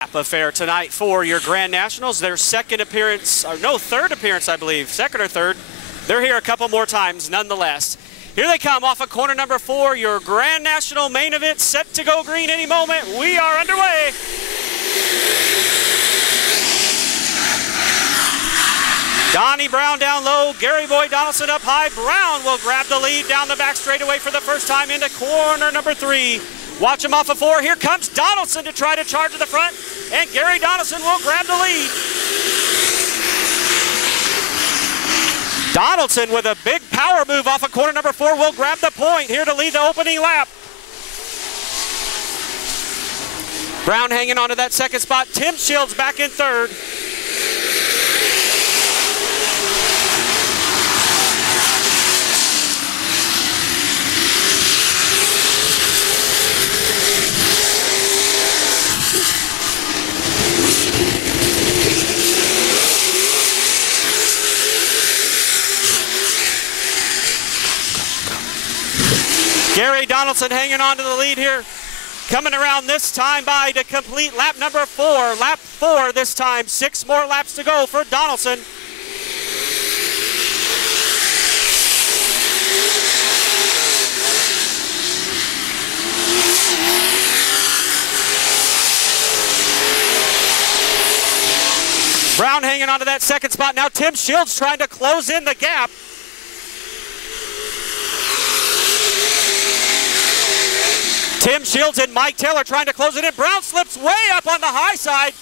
affair tonight for your Grand Nationals. Their second appearance, or no, third appearance, I believe, second or third. They're here a couple more times, nonetheless. Here they come off of corner number 4, your Grand National main event set to go green any moment. We are underway. Donnie Brown down low, Gary Boy Donaldson up high. Brown will grab the lead down the back straightaway for the first time into corner number 3. Watch him off of 4. Here comes Donaldson to try to charge to the front, and Gary Donaldson will grab the lead. Donaldson with a big power move off of corner number 4 will grab the point here to lead the opening lap. Brown hanging on to that second spot. Tim Shields back in third. Gary Donaldson hanging on to the lead here. Coming around this time by to complete lap number 4. Lap 4 this time. 6 more laps to go for Donaldson. Brown hanging on to that second spot. Now Tim Shields trying to close in the gap. Tim Shields and Mike Taylor trying to close it in. Brown slips way up on the high side.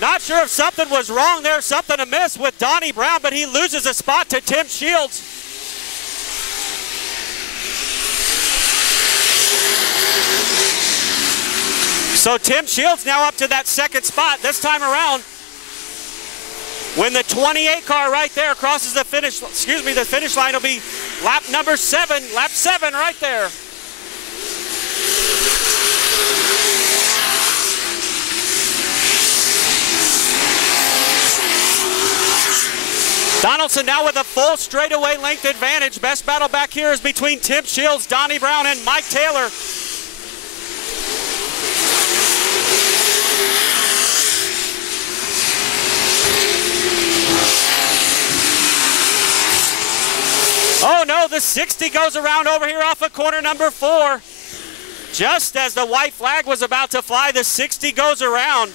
Not sure if something was wrong there, something amiss with Donnie Brown, but he loses a spot to Tim Shields. So Tim Shields now up to that second spot. This time around, when the 28 car right there crosses the finish, the finish line will be lap number 7, lap 7 right there. Donaldson now with a full straightaway length advantage. Best battle back here is between Tim Shields, Donnie Brown, and Mike Taylor. Oh no, the 60 goes around over here off of corner number 4. Just as the white flag was about to fly, the 60 goes around.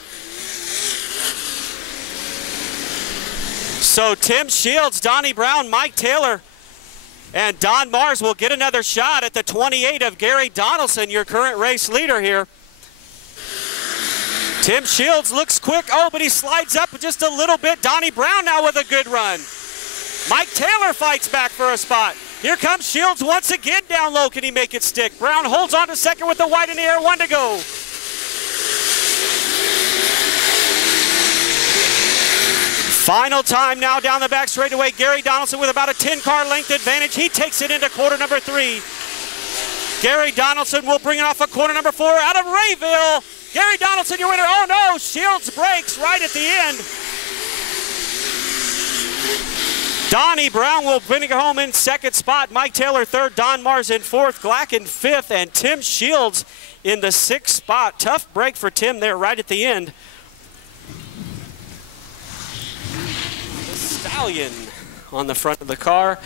So Tim Shields, Donnie Brown, Mike Taylor, and Don Mars will get another shot at the 28 of Gary Donaldson, your current race leader here. Tim Shields looks quick. Oh, but he slides up just a little bit. Donnie Brown now with a good run. Mike Taylor fights back for a spot. Here comes Shields once again down low. Can he make it stick? Brown holds on to second with the white in the air. 1 to go. Final time now down the back straightaway. Gary Donaldson with about a 10-car length advantage. He takes it into corner number 3. Gary Donaldson will bring it off of corner number 4 out of Rayville. Gary Donaldson, your winner. Oh no, Shields breaks right at the end. Donnie Brown will bring it home in second spot. Mike Taylor third, Don Mars in 4th, Glack in 5th, and Tim Shields in the 6th spot. Tough break for Tim there right at the end. Stallion on the front of the car.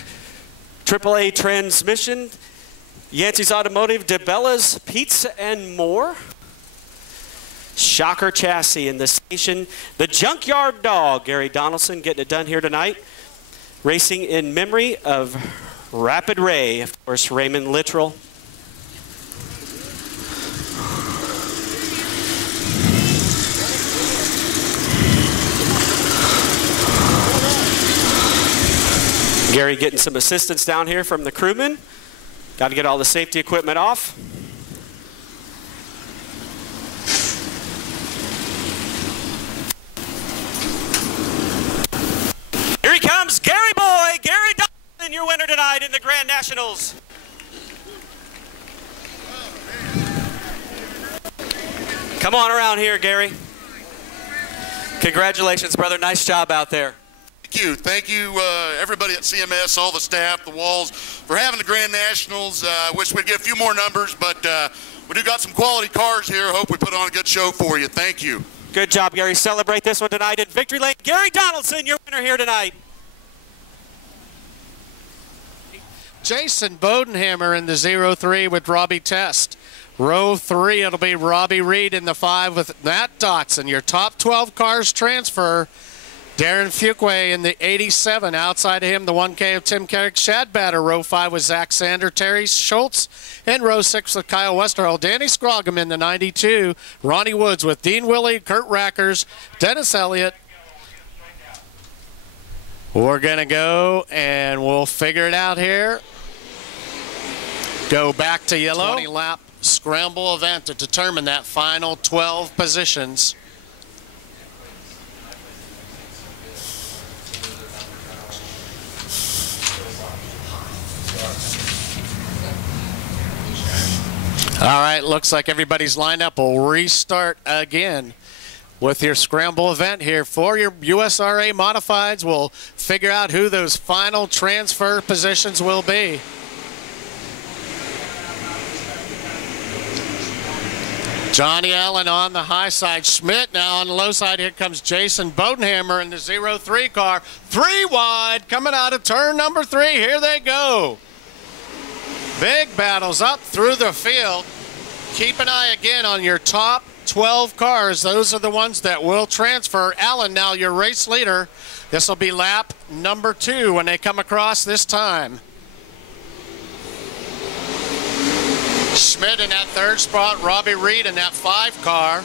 AAA transmission. Yancey's Automotive, DeBella's Pizza and More. Shocker chassis in the station. The Junkyard Dog, Gary Donaldson getting it done here tonight. Racing in memory of Rapid Ray, of course, Raymond Littrell. Gary getting some assistance down here from the crewmen. Got to get all the safety equipment off. Here he comes, Gary Boy, Gary Donaldson, your winner tonight in the Grand Nationals. Come on around here, Gary. Congratulations, brother. Nice job out there. Thank you. Thank you, everybody at CMS, all the staff, the Walls, for having the Grand Nationals. I wish we'd get a few more numbers, but We do got some quality cars here. Hope we put on a good show for you. Thank you. Good job, Gary. Celebrate this one tonight in Victory Lane. Gary Donaldson, your winner here tonight. Jason Bodenhammer in the 0-3 with Robbie Test. Row 3, it'll be Robbie Reed in the 5 with Matt Dotson. Your top 12 cars transfer. Darren Fuqua in the 87. Outside of him, the 1K of Tim Carrick. Shad Batter, row 5 with Zach Sander. Terry Schultz in row 6 with Kyle Westerhold. Danny Scroggum in the 92. Ronnie Woods with Dean Willie, Kurt Rackers, Dennis Elliott. We're going to go and we'll figure it out here. Go back to yellow. 20-lap scramble event to determine that final 12 positions. All right, looks like everybody's lined up. We'll restart again with your scramble event here for your USRA modifieds. We'll figure out who those final transfer positions will be. Johnny Allen on the high side. Schmidt now on the low side. Here comes Jason Bodenhammer in the 0-3 car. 3 wide coming out of turn number 3. Here they go. Big battles up through the field. Keep an eye again on your top 12 cars. Those are the ones that will transfer. Allen now your race leader. This will be lap number 2 when they come across this time. Schmidt in that 3rd spot. Robbie Reed in that 5 car.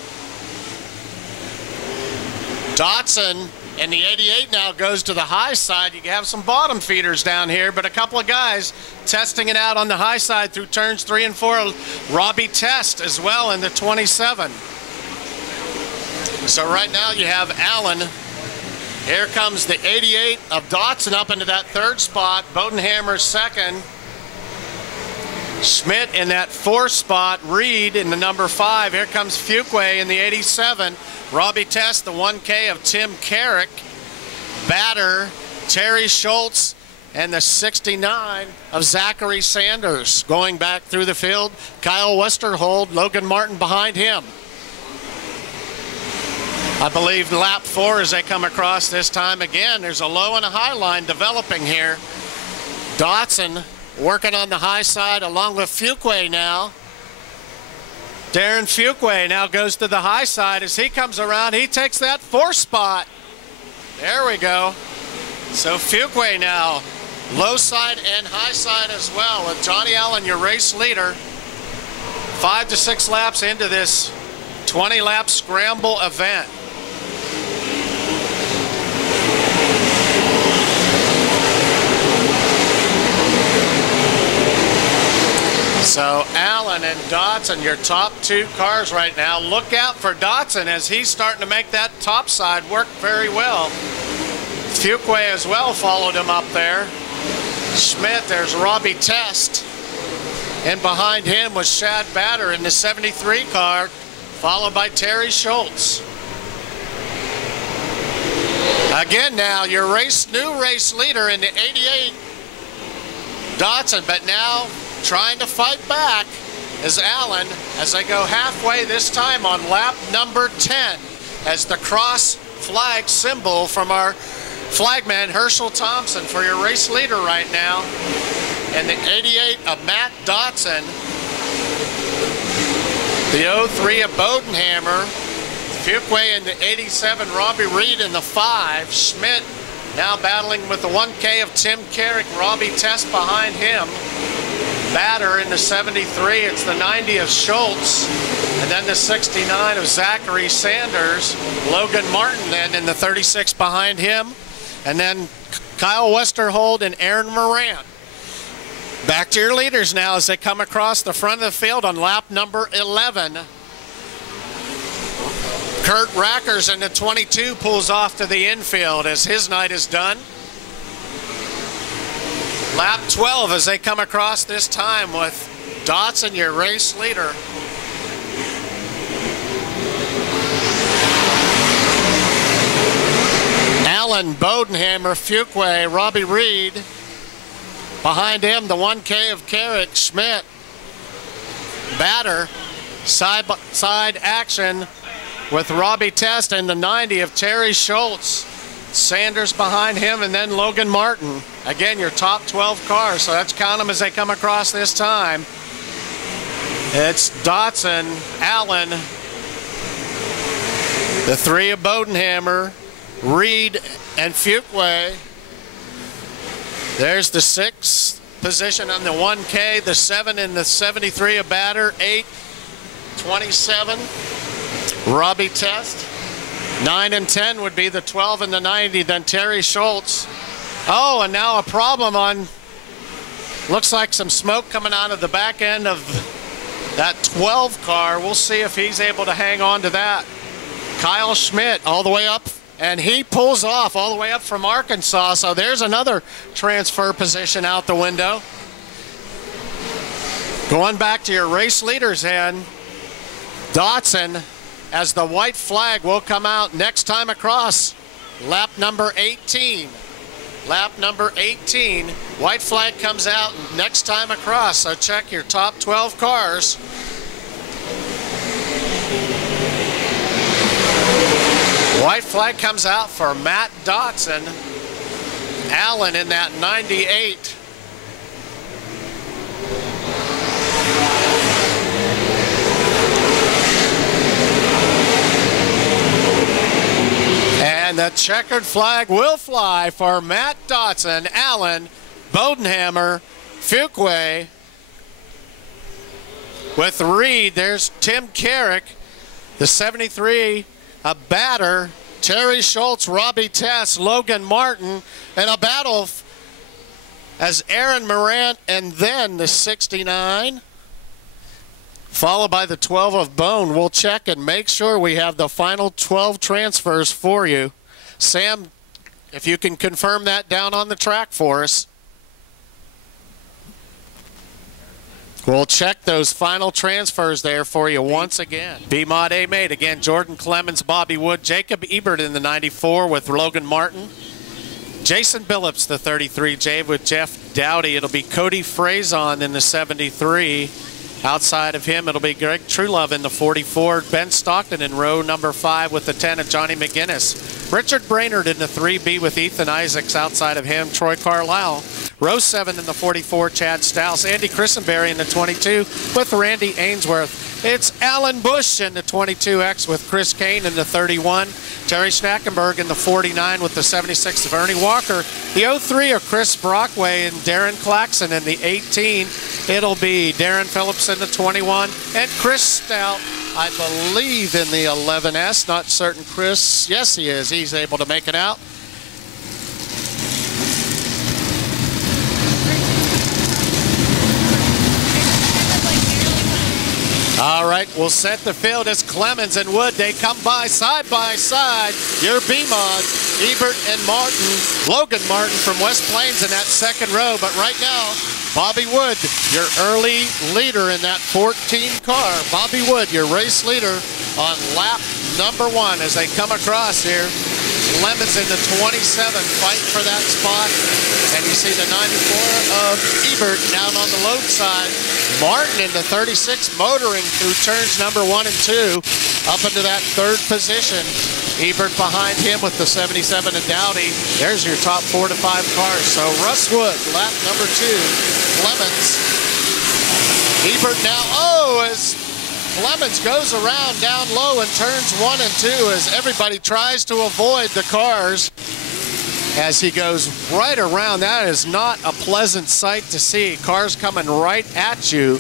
Dotson in the 88 now goes to the high side. You can have some bottom feeders down here, but a couple of guys testing it out on the high side through turns 3 and 4. Robbie Test as well in the 27. So right now you have Allen. Here comes the 88 of Dotson up into that 3rd spot. Bodenhammer 2nd. Schmidt in that 4th spot. Reed in the number 5. Here comes Fuqua in the 87. Robbie Test, the 1K of Tim Carrick. Batter, Terry Schultz, and the 69 of Zachary Sanders. Going back through the field, Kyle Westerhold, Logan Martin behind him. I believe lap 4 as they come across this time. Again, there's a low and a high line developing here. Dotson working on the high side along with Fuqua now. Darren Fuqua now goes to the high side. As he comes around, he takes that 4th spot. There we go. So Fuqua now, low side and high side as well, with Johnny Allen, your race leader. 5 to 6 laps into this 20-lap scramble event. So Allen and Dotson, your top 2 cars right now. Look out for Dotson as he's starting to make that top side work very well. Fuqua as well followed him up there. Schmidt, there's Robbie Test. And behind him was Shad Batter in the 73 car, followed by Terry Schultz. Again now, your new race leader in the 88, Dotson, but now trying to fight back is Allen as they go halfway this time on lap number 10 as the cross flag symbol from our flagman Herschel Thompson for your race leader right now. And the 88 of Matt Dotson, the 03 of Bodenhammer, Fuqua in the 87, Robbie Reed in the 5, Schmidt now battling with the 1K of Tim Carrick, Robbie Test behind him. Batter in the 73, it's the 90 of Schultz, and then the 69 of Zachary Sanders. Logan Martin then in the 36 behind him, and then Kyle Westerhold and Aaron Moran. Back to your leaders now as they come across the front of the field on lap number 11. Kurt Rackers in the 22 pulls off to the infield as his night is done. Lap 12 as they come across this time with Dotson, your race leader. Allen, Bodenhammer, Fuqua, Robbie Reed. Behind him, the 1K of Carrick, Schmidt. Batter, side-by-side action with Robbie Test and the 90 of Terry Schultz. Sanders behind him, and then Logan Martin. Again, your top 12 cars, so let's count them as they come across this time. It's Dotson, Allen, the 3 of Bodenhammer, Reed, and Fuqua. There's the 6th position on the 1K, the 7 in the 73 of Batter, 8, 27, Robbie Test. 9 and 10 would be the 12 and the 90, then Terry Schultz. Oh, and now a problem on, looks like some smoke coming out of the back end of that 12 car. We'll see if he's able to hang on to that. Kyle Schmidt all the way up, and he pulls off all the way up from Arkansas, so there's another transfer position out the window. Going back to your race leaders, and Dotson, as the white flag will come out next time across, lap number 18. Lap number 18, white flag comes out next time across, so check your top 12 cars. White flag comes out for Matt Dotson. Allen in that 98. And the checkered flag will fly for Matt Dotson, Allen, Bodenhammer, Fuqua. With Reed, there's Tim Carrick, the 73, a Batter, Terry Schultz, Robbie Tess, Logan Martin, and a battle as Aaron Morant, and then the 69. Followed by the 12 of Bone. We'll check and make sure we have the final 12 transfers for you. Sam, if you can confirm that down on the track for us. We'll check those final transfers there for you once again. B-Mod A-Mate, again, Jordan Clemens, Bobby Wood, Jacob Ebert in the 94 with Logan Martin. Jason Billups, the 33, Jave with Jeff Dowdy. It'll be Cody Frazon in the 73. Outside of him, it'll be Greg Truelove in the 44. Ben Stockton in row number 5 with the 10 of Johnny McGinnis. Richard Brainerd in the 3B with Ethan Isaacs. Outside of him, Troy Carlisle. Row 7 in the 44, Chad Stouse. Andy Christenberry in the 22 with Randy Ainsworth. It's Alan Bush in the 22X with Chris Kane in the 31. Terry Schnackenberg in the 49 with the 76 of Ernie Walker. The 03 of Chris Brockway and Darren Claxon in the 18. It'll be Darren Phillips in the 21 and Chris Stout, I believe, in the 11S. Not certain, Chris. Yes, he is. He's able to make it out. All right, we'll set the field as Clemens and Wood. They come by side. Your B-Mod, Ebert and Martin. Logan Martin from West Plains in that second row. But right now, Bobby Wood, your early leader in that 14 car. Bobby Wood, your race leader on lap number 1 as they come across here. Clemens in the 27 fighting for that spot. And you see the 94 of Ebert down on the load side. Martin in the 36 motoring through turns number 1 and 2 up into that 3rd position. Ebert behind him with the 77 of Dowdy. There's your top 4 to 5 cars. So Russ Wood, lap number 2. Clemens. Ebert now, as Clemens goes around down low in turns 1 and 2 as everybody tries to avoid the cars as he goes right around. That is not a pleasant sight to see. Cars coming right at you.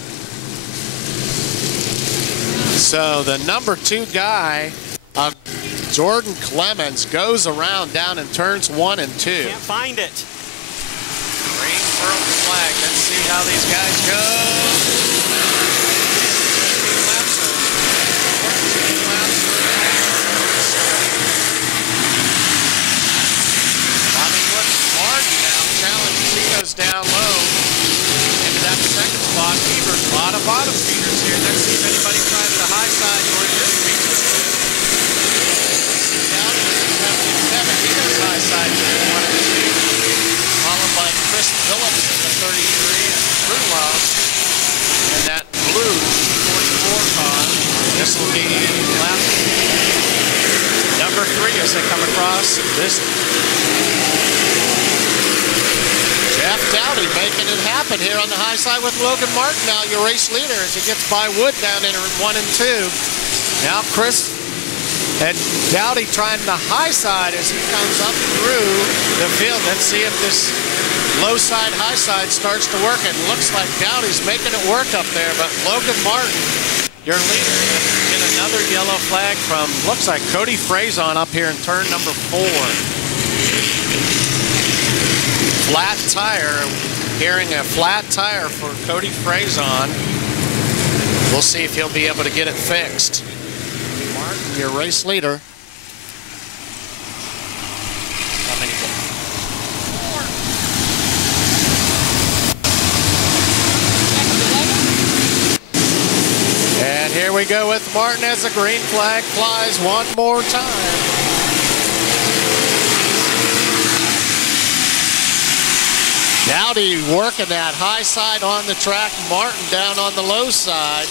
So the number 2 guy, Jordan Clemens, goes around down in turns 1 and 2. Can't find it. Green purple flag. Let's see how these guys go. Down low into that second spot. Ebert, a lot of bottom feeders here. Let's see if anybody tries the high side during this feature. Down to the 77, he does high side in 1 and 2. Followed by Chris Phillips in the 33 and Truelove in that blue 44 car. as they come across this. Jeff Dowdy making it happen here on the high side with Logan Martin, now your race leader, as he gets by Wood down in 1 and 2. Now Chris and Dowdy trying the high side as he comes up through the field. Let's see if this low side, high side starts to work. It looks like Dowdy's making it work up there, but Logan Martin, your leader, get another yellow flag from, looks like Cody Frazon up here in turn number 4. Flat tire, hearing a flat tire for Cody Frazon. We'll see if he'll be able to get it fixed. Martin, your race leader. How many? 4. And here we go with Martin as the green flag flies one more time. Dowdy working that high side on the track, Martin down on the low side.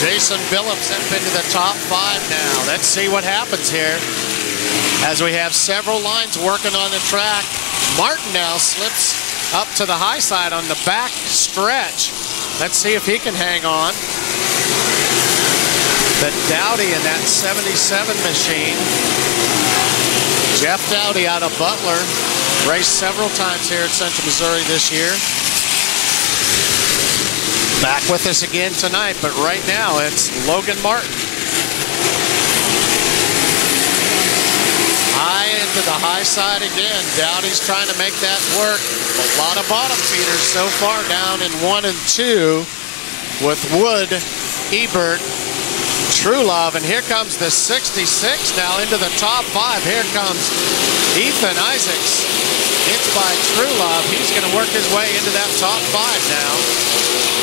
Jason Billups up into the top 5 now. Let's see what happens here as we have several lines working on the track. Martin now slips up to the high side on the back stretch. Let's see if he can hang on. But Dowdy in that 77 machine. Jeff Dowdy out of Butler, raced several times here at Central Missouri this year. Back with us again tonight, but right now it's Logan Martin. High into the high side again. Dowdy's trying to make that work. A lot of bottom feeders so far down in 1 and 2 with Wood, Ebert, Trulove, and here comes the 66 now into the top 5. Here comes Ethan Isaacs. It's by Trulove. He's going to work his way into that top 5 now.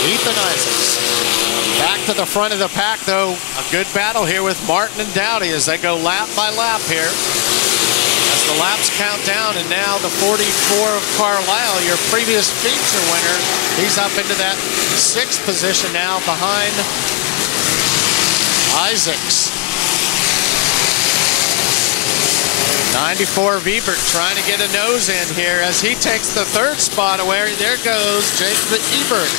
Ethan Isaacs. Back to the front of the pack, though. A good battle here with Martin and Dowdy as they go lap by lap here. As the laps count down, and now the 44 of Carlisle, your previous feature winner. He's up into that 6th position now behind Isaacs. 94 of Ebert trying to get a nose in here as he takes the 3rd spot away. There goes Jacob Ebert.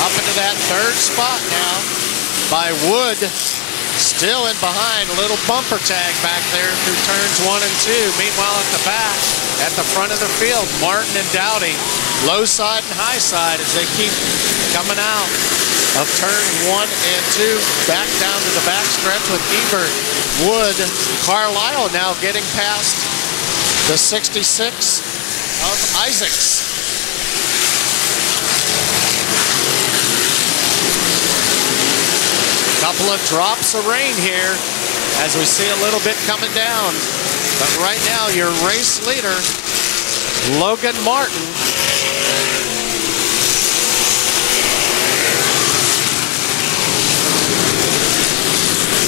Up into that 3rd spot now by Wood. Still in behind, a little bumper tag back there through turns 1 and 2. Meanwhile at the back, at the front of the field, Martin and Dowdy, low side and high side as they keep coming out of turn 1 and 2, back down to the back stretch with Ebert, Wood, Carlisle now getting past the 66 of Isaacs. Couple of drops of rain here as we see a little bit coming down. But right now, your race leader, Logan Martin.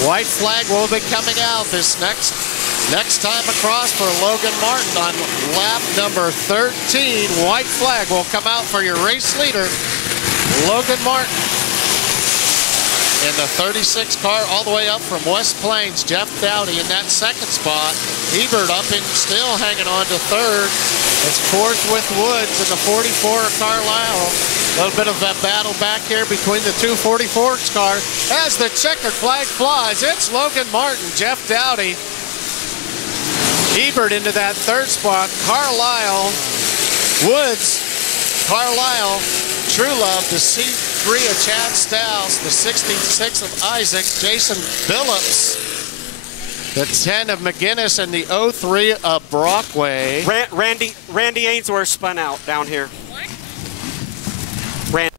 White flag will be coming out this next time across for Logan Martin on lap number 13. White flag will come out for your race leader, Logan Martin. In the 36 car all the way up from West Plains, Jeff Dowdy in that 2nd spot. Ebert up and still hanging on to 3rd. It's 4th with Woods in the 44 of Carlisle. A little bit of a battle back here between the two 44 cars. As the checkered flag flies, it's Logan Martin, Jeff Dowdy. Ebert into that 3rd spot. Carlisle, Woods, Carlisle, Trulove, the C3 of Chad Stiles, the 66 of Isaac, Jason Billups, the 10 of McGinnis, and the 03 of Brockway. Randy Ainsworth spun out down here.